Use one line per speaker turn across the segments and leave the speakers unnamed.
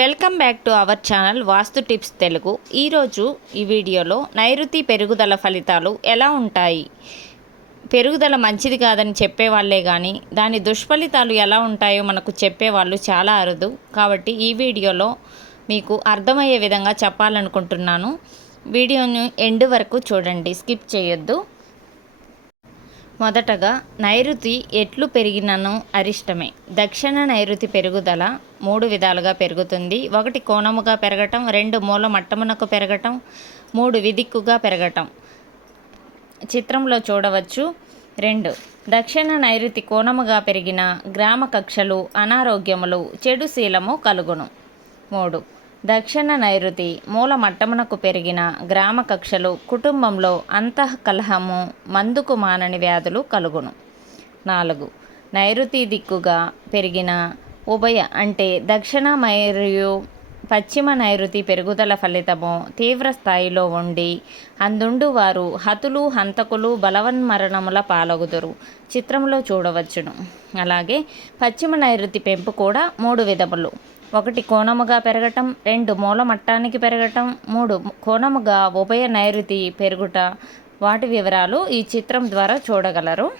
Welcome back to our channel Vastu tips Telugu. ఈరోజు ఈ వీడియోలో నైరుతి పెరుగుదల ఫలితాలు ఎలా ఉంటాయి? పెరుగుదల మంచిది కాదని చెప్పేవాళ్ళే కానీ దాని దుష్ఫలితాలు ఎలా ఉంటాయో మనకు చెప్పేవాళ్ళు చాలా అరుదు. కాబట్టి ఈ వీడియోలో మీకు అర్థమయ్యే విధంగా చెప్పాలనుకుంటున్నాను. వీడియోను ఎండ్ వరకు చూడండి. స్కిప్ చేయొద్దు. మొదటగా నైరుతి ఎట్లు పెరిగినను అరిష్టమే. దక్షిణ నైరుతి పెరుగుదల మూడు విధాలుగా పెరుగుతుంది. ఒకటి కోణముగా పెరగటం రెండు మూల మట్టమునకు పెరగటం మూడు విదిక్కుగా పెరగటం. చిత్రంలో చూడవచ్చు. రెండు. దక్షిణ నైరుతి కోణముగా పెరిగిన గ్రామ కక్షలు అనారోగ్యములు చెడు శీలము కలుగును. మూడు. దక్షిణ నైరుతి మూల మట్టమునకు పెరిగిన గ్రామ కక్షలు కుటుంబంలో అంతఃకలహము మందుకు మానని వ్యాధులు కలుగును. నాలుగు. నైరుతి దిక్కుగా పెరిగిన ఉభయ అంటే దక్షిణ మరియు పశ్చిమ నైరుతి పెరుగుదల ఫలితము తీవ్ర స్థాయిలో ఉండి అందుండు వారు హతులు హంతకులు బలవన్మరణముల పాలగుదురు. చిత్రంలో చూడవచ్చును. అలాగే పశ్చిమ నైరుతి పెంపు కూడా మూడు విధములు. ఒకటి కోణముగా పెరగటం రెండు మూల మట్టానికి పెరగటం మూడు కోణముగా ఉభయ నైరుతి పెరుగుట. వాటి వివరాలు ఈ చిత్రం ద్వారా చూడగలరు.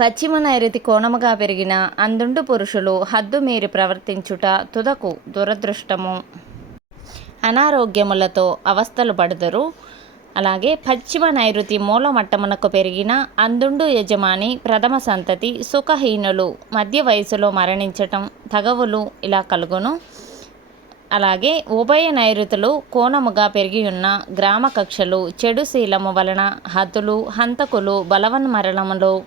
పశ్చిమ నైరుతి కోణముగా పెరిగిన అందుండు పురుషులు హద్దు మీరి ప్రవర్తించుట తుదకు దురదృష్టము. అనారోగ్యములతో అవస్థలు పడదరు. అలాగే పశ్చిమ నైరుతి మూలమట్టమునకు పెరిగిన అందుండు యజమాని ప్రథమ సంతతి సుఖహీనులు మధ్య వయసులో మరణించటం తగవులు ఇలా కలుగును. అలాగే ఉభయ నైరుతులు కోణముగా పెరిగి ఉన్న గ్రామ కక్షలు చెడు శీలము వలన హతులు హంతకులు బలవన్మరణములు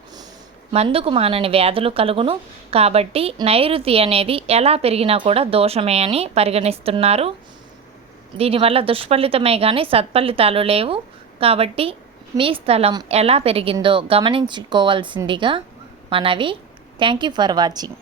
మందుకు మానని వ్యాధులు కలుగును. కాబట్టి నైరుతి అనేది ఎలా పెరిగినా కూడా దోషమే అని పరిగణిస్తున్నారు. దీనివల్ల దుష్ఫలితమే కానీ సత్ఫలితాలు లేవు. కాబట్టి మీ స్థలం ఎలా పెరిగిందో గమనించుకోవాల్సిందిగా మనవి. Thank you for watching.